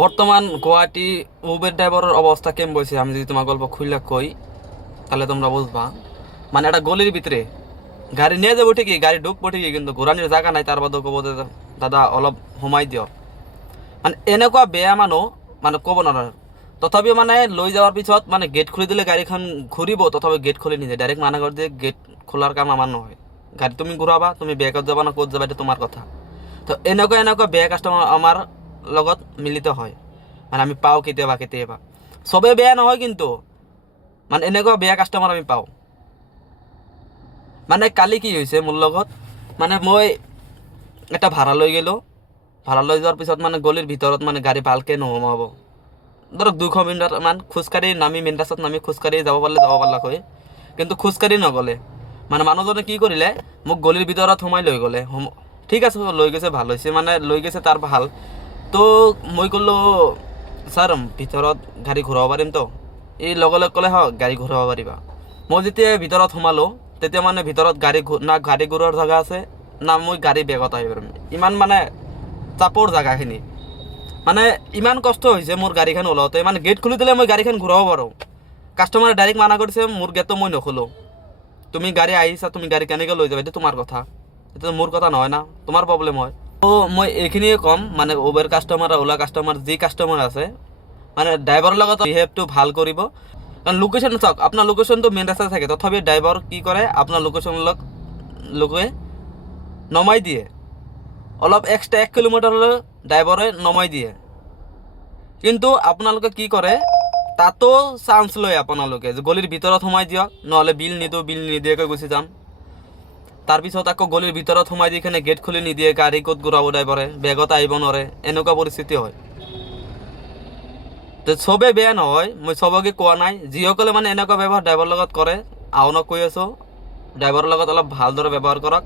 বর্তমান গুয়াহাটি উবের ড্রাইভারের অবস্থা কেমন বলছে আমি যদি তোমার গল্প খুললে কই তাহলে তোমরা বুঝবা। মানে একটা গলির ভিতরে গাড়ি নিয়ে যাবো ঠিকই, গাড়ি ঢুকবো ঠিকই, কিন্তু ঘোরানোর জায়গা নাই। তার বাদে কব যে, দাদা অলপ সোমাই দিয়ক। মানে এনেকুৱা বেয়া মানুহ মানে ক'ব নোৱাৰে। তথাপিও মানে লৈ যাওয়াৰ পিছত মানে গেট খুলি দিলে গাড়ীখন ঘূৰিব, তথাপি গেট খুলি নিদিয়ে, ডাইৰেক্ট মানা কৰে দিয়ে গেট খোলাৰ কাম আমাৰ নহয়। গাড়ি তুমি ঘূৰাবা, তুমি বেকত যাবা না ক'ত যাবা এটা তোমাৰ কথা। তো এনেকুৱা এনেকুৱা বেয়া কাস্টমার আমার লগত মিলিত হয়। মানে আমি পাওঁ কেতিয়াবা কেতিয়াবা, চবে বেয়া নহয় কিন্তু মানে এনেকুৱা বেয়া কাস্টমাৰ আমি পাওঁ। মানে কালি কি হৈছে মোৰ লগত, মানে মই এটা ভাড়া লৈ গেলোঁ। ভাড়া লৈ যোৱাৰ পিছত মানে গলিৰ ভিতৰত মানে গাড়ী ভালকৈ নোসোমাব। ধৰক 200 মিটাৰ মান খোজকাঢ়ি নামি মেইন ৰাস্তাত নামি খোজকাঢ়ি যাব পাৰিলে হয়, কিন্তু খোজকাঢ়ি নগ'লে। মানে মানুহজনে কি কৰিলে, মোক গলিৰ ভিতৰত সোমাই লৈ গ'লে। ঠিক আছে, লৈ গৈছে ভাল হৈছে, মানে লৈ গৈছে তাৰ ভাল। তো মই ক'লোঁ, ছাৰ ভিতৰত গাড়ী ঘূৰাব পাৰিমতো? এই লগে লগে ক'লে হয় গাড়ী ঘূৰাব পাৰিবা। মই যেতিয়া ভিতৰত সোমালোঁ তেতিয়া মানে ভিতৰত না গাড়ী ঘূৰোৱাৰ জেগা আছে, না মই গাড়ী বেগত আহিব পাৰিম। ইমান মানে চাপৰ জেগাখিনি, মানে ইমান কষ্ট হৈছে মোৰ গাড়ীখন ওলাওঁতে। মানে গেট খুলি দিলে মই গাড়ীখন ঘূৰাব পাৰোঁ, কাষ্টমাৰে ডাইৰেক্ট মানা কৰিছে মোৰ গেটটো মই নোখোলোঁ। তুমি গাড়ী আহিছা, তুমি গাড়ী কেনেকৈ লৈ যাবা, এইটো তোমাৰ কথা, এইটো মোৰ কথা নহয় না, তোমাৰ প্ৰব্লেম হয়। তো মই এইখিনিয়ে ক'ম, মানে উবেৰ কাষ্টমাৰ, ওলা কাষ্টমাৰ, যি কাষ্টমাৰ আছে মানে ড্ৰাইভাৰৰ লগত বিহেভটো ভাল কৰিব। কাৰণ লোকেশ্যন চাওক, আপোনাৰ লোকেশ্যনটো মেইন ৰাস্তাত থাকে, তথাপি ড্ৰাইভাৰ কি কৰে, আপোনাৰ লোকেশ্যন লোকে নমাই দিয়ে। অলপ এক্সট্ৰা 1 কিলোমিটাৰলৈ ড্ৰাইভাৰে নমাই দিয়ে, কিন্তু আপোনালোকে কি কৰে, তাতো চান্স লয় আপোনালোকে যে গলিৰ ভিতৰত সোমাই দিয়ক, নহ'লে বিল নিদিওঁ, বিল নিদিয়াকৈ গুচি যাম। তাৰপিছত আকৌ গলিৰ ভিতৰত সোমাই দি কিনে গেট খুলি নিদিয়ে, গাড়ী ক'ত ঘূৰাব ড্ৰাইভাৰে, বেগত আহিব নোৱাৰে, এনেকুৱা পৰিস্থিতি হয়। তো চবেই বেয়া নহয়, মই চবকে কোৱা নাই। যিসকলে মানে এনেকুৱা ব্যৱহাৰ ড্ৰাইভাৰৰ লগত কৰে, আহনক কৈ আছোঁ, ড্ৰাইভাৰৰ লগত অলপ ভালদৰে ব্যৱহাৰ কৰক।